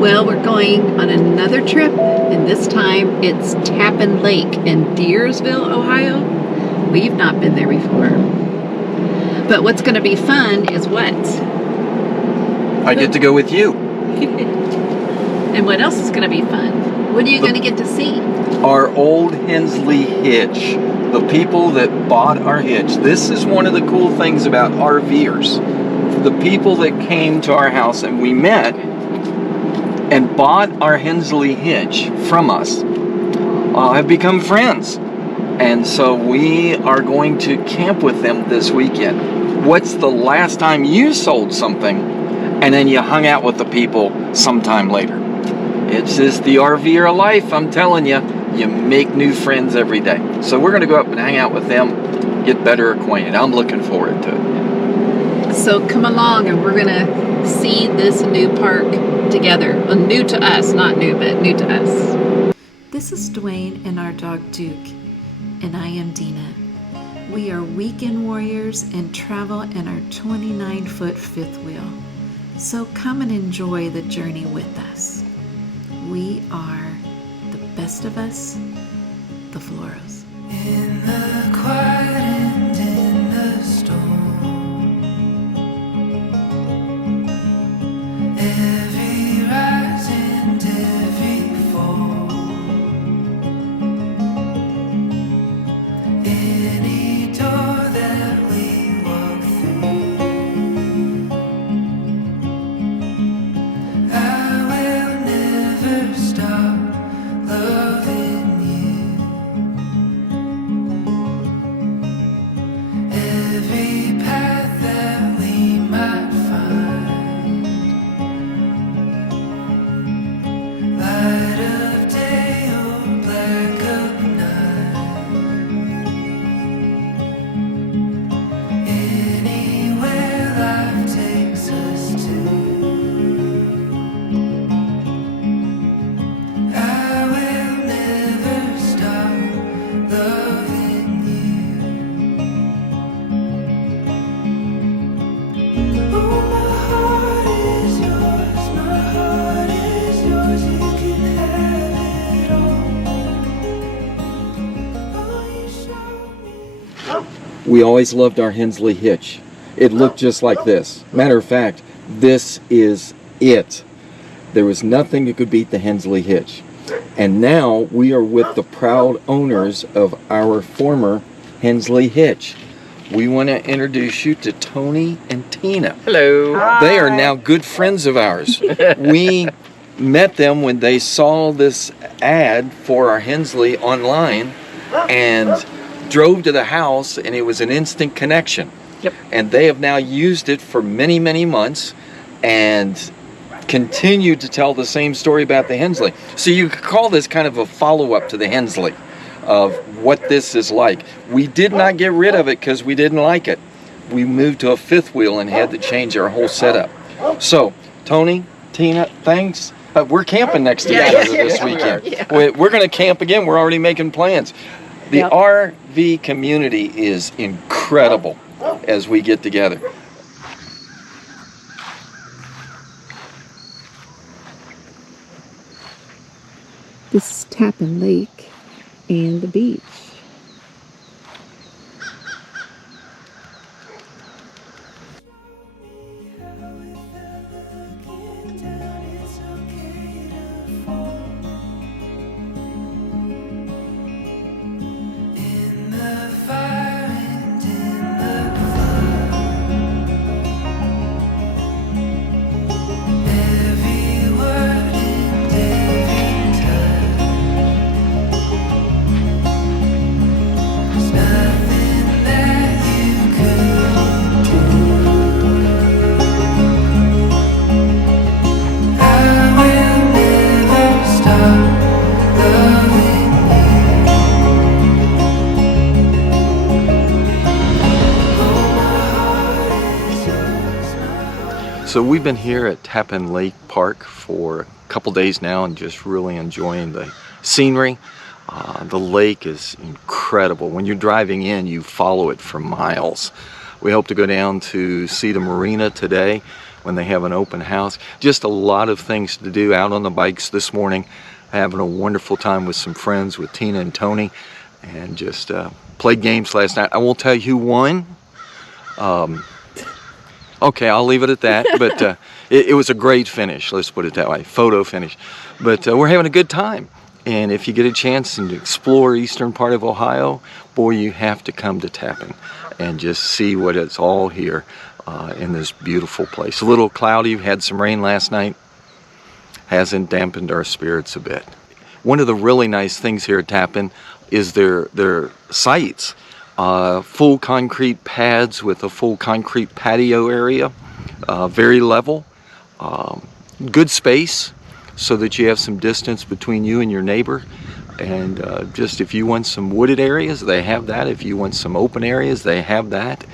Well, we're going on another trip, and this time it's Tappan Lake in Deerfield, Ohio. We've not been there before. But what's going to be fun is what? I get to go with you. And what else is going to be fun? What are you going to get to see? Our old Hensley hitch. The people that bought our hitch. This is one of the cool things about RVers. The people that came to our house and we met and bought our Hensley hitch from us have become friends. And so we are going to camp with them this weekend. What's the last time you sold something and then you hung out with the people sometime later? It's just the RVer life, I'm telling you. You make new friends every day. So we're going to go up and hang out with them, get better acquainted. I'm looking forward to it. So come along and we're going to see this new park together. Well, new to us, not new, but new to us. This is Duane and our dog Duke, and I am Deana. We are weekend warriors and travel in our 29-foot fifth wheel. So come and enjoy the journey with us. We are the best of us, the Floros. In the quiet and in the storm, every rise and every fall, any door that we walk through, I will never stop loving you. Every path that we might find, light of day or black of night, anywhere life takes us to, I will never stop loving you. Oh, my heart is yours, my heart is yours, you can have it all. Oh, you show me. We always loved our Hensley hitch. It looked just like this. Matter of fact, this is it. There was nothing that could beat the Hensley hitch. And now we are with the proud owners of our former Hensley hitch. We want to introduce you to Tony and Tina. Hello. They are now good friends of ours. We met them when they saw this ad for our Hensley online and drove to the house, and it was an instant connection. Yep. And they have now used it for many, many months and continue to tell the same story about the Hensley. So you could call this kind of a follow-up to the Hensley of what this is like. We did not get rid of it because we didn't like it. We moved to a fifth wheel and had to change our whole setup. So, Tony, Tina, thanks. We're camping next to each other this weekend. We're going to camp again. We're already making plans. The RV community is incredible as we get together. This is Tappan Lake and the beach. In the fire and in the flood, every word and every touch, there's nothing that you couldn't do. I will never stop loving you. So we've been here at Tappan Lake Park for a couple days now and just really enjoying the scenery. The lake is incredible. When you're driving in, you follow it for miles. We hope to go down to see the Marina today. when they have an open house. Just a lot of things to do out on the bikes this morning. Having a wonderful time with some friends, with Tina and Tony, and just played games last night. I won't tell you who won. Okay, I'll leave it at that, but it was a great finish, let's put it that way, photo finish. But we're having a good time, and if you get a chance to explore eastern part of Ohio, boy, you have to come to Tappan and just see what it's all here in this beautiful place. A little cloudy, had some rain last night, hasn't dampened our spirits a bit. One of the really nice things here at Tappan is their sites. Full concrete pads with a full concrete patio area, very level, good space so that you have some distance between you and your neighbor. And just if you want some wooded areas, they have that. If you want some open areas, they have that.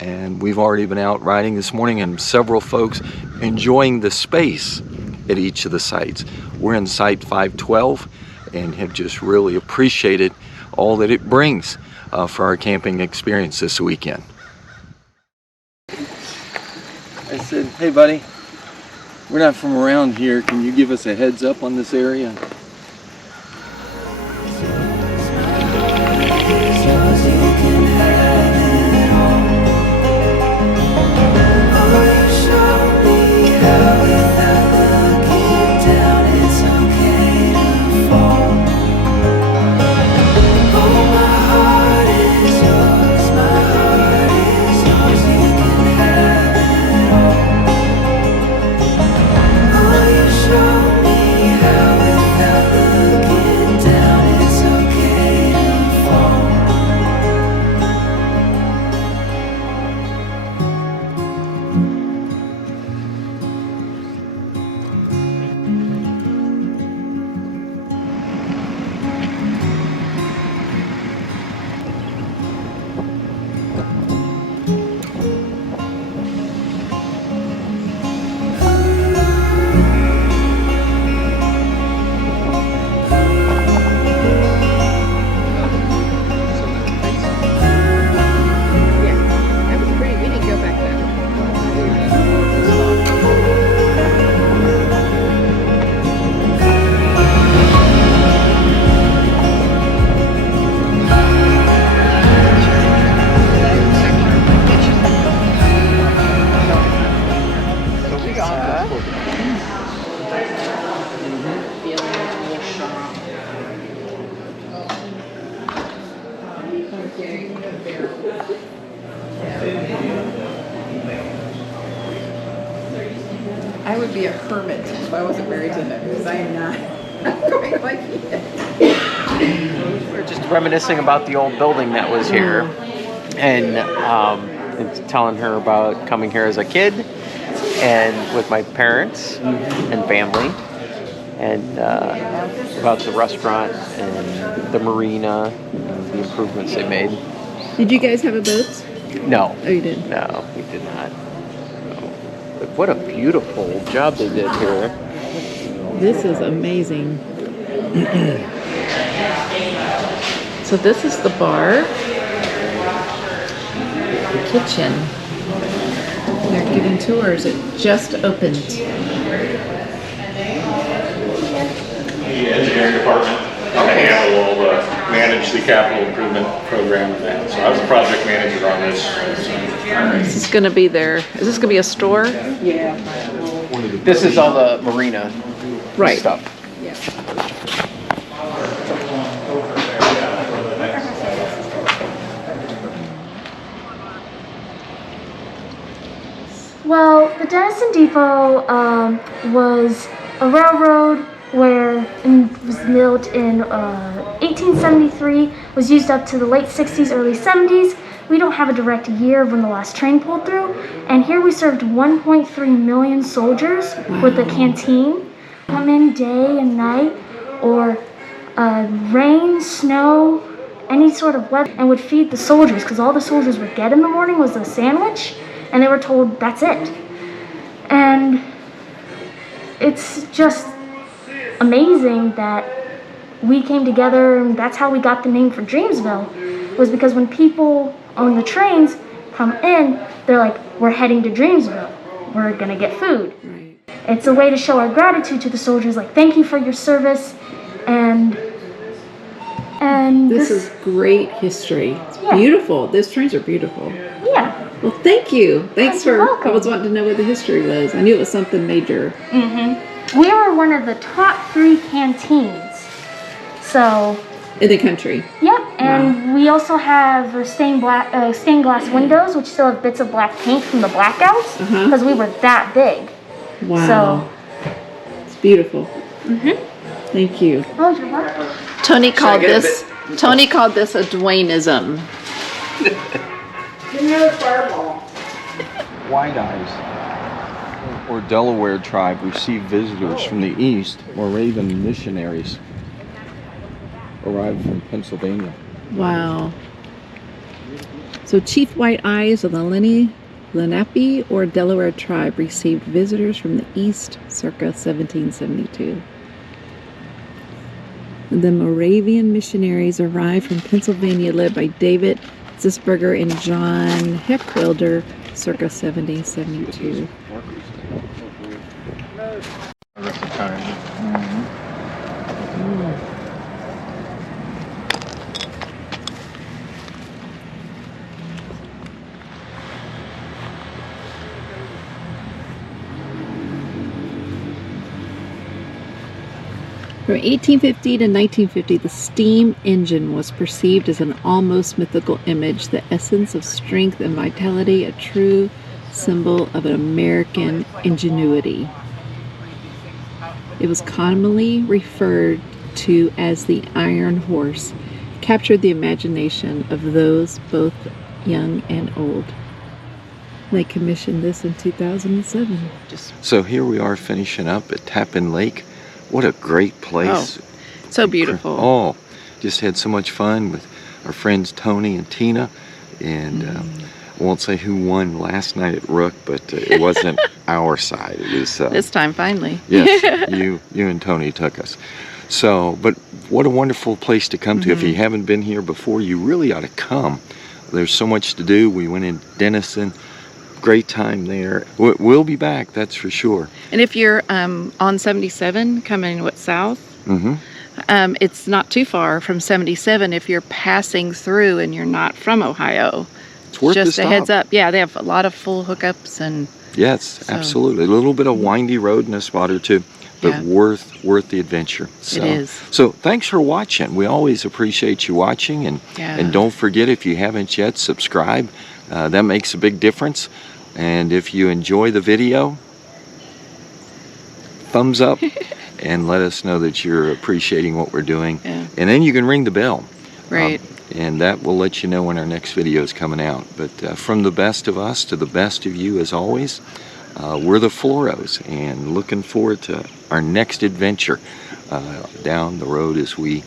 And we've already been out riding this morning, and several folks enjoying the space at each of the sites. We're in site 512 and have just really appreciated all that it brings for our camping experience this weekend. I said, hey buddy, we're not from around here. Can you give us a heads up on this area? I would be a hermit if I wasn't married to him, because I am not. I'm going like he is. We were just reminiscing about the old building that was here, and telling her about coming here as a kid, and with my parents and family, and about the restaurant and the marina and the improvements they made. Did you guys have a boat? No. Oh, you did? No, we did not. But what a beautiful job they did here. This is amazing. So this is the bar, the kitchen. They're giving tours. It just opened. The engineering department will manage the capital improvement program and that. So I was the project manager on this. This is going to be there. Is this going to be a store? Yeah. This is all the marina Right. stuff. Yeah. Well, the Dennison Depot was a railroad where it was built in 1873, was used up to the late 60s, early 70s. We don't have a direct year of when the last train pulled through, and here we served 1.3 million soldiers with a canteen. Come in day and night, or rain, snow, any sort of weather, and would feed the soldiers, because all the soldiers would get in the morning was a sandwich, and they were told that's it. And it's just amazing that we came together, and that's how we got the name for Dreamsville, was because when people on the trains come in, they're like, we're heading to Dreamsville. we're going to get food. Right. It's a way to show our gratitude to the soldiers, like, thank you for your service, and This is great history. It's beautiful. Those trains are beautiful. Yeah. Well, thank you. Thanks You're for. welcome. I was wanting to know what the history was. I knew it was something major. We were one of the top 3 canteens. So, In the country. yep, and we also have stained glass windows, which still have bits of black paint from the blackouts, because we were that big. Wow. So, It's beautiful. Thank you. oh, you're welcome. Tony called this a Duaneism. White Eyes, or Delaware tribe, received visitors from the east. Moravian missionaries arrived from Pennsylvania. Wow. So Chief White Eyes of the Lenape or Delaware tribe received visitors from the east circa 1772. The Moravian missionaries arrived from Pennsylvania led by David Zisberger and John Heckwilder circa 1772. From 1850 to 1950, the steam engine was perceived as an almost mythical image, the essence of strength and vitality, a true symbol of an American ingenuity. It was commonly referred to as the Iron Horse, captured the imagination of those both young and old. They commissioned this in 2007. So here we are finishing up at Tappan Lake. What a great place. Oh, so beautiful. Oh, just had so much fun with our friends Tony and Tina. And I won't say who won last night at Rook, but it wasn't our side. It was This time, finally. yes, you and Tony took us. So, but what a wonderful place to come to. If you haven't been here before, you really ought to come. There's so much to do. We went in Dennison. Great time there. We'll be back, that's for sure. And if you're on 77 coming south, it's not too far from 77 if you're passing through and you're not from Ohio. It's worth Just the a stop. heads up. Yeah, they have a lot of full hookups and Yes, absolutely. A little bit of windy road in a spot or two, but Yeah. worth the adventure. So, It is. So thanks for watching. We always appreciate you watching, and don't forget, if you haven't yet, subscribe. That makes a big difference. And if you enjoy the video, thumbs up and let us know that you're appreciating what we're doing. Yeah. And then you can ring the bell. Right. And that will let you know when our next video is coming out. But from the best of us to the best of you, as always, we're the Floros, and looking forward to our next adventure down the road as we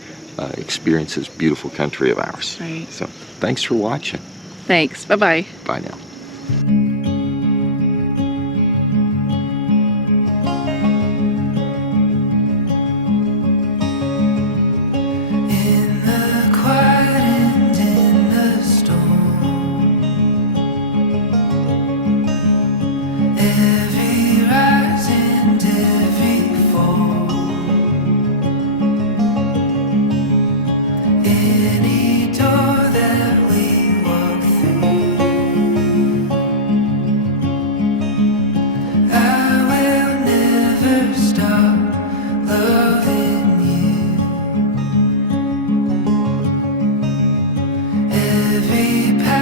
experience this beautiful country of ours. Right. So thanks for watching. Thanks. Bye-bye. Bye now. In the quiet and in the storm, every rise and every fall, any door that we walk through, I will never stop loving you. Every path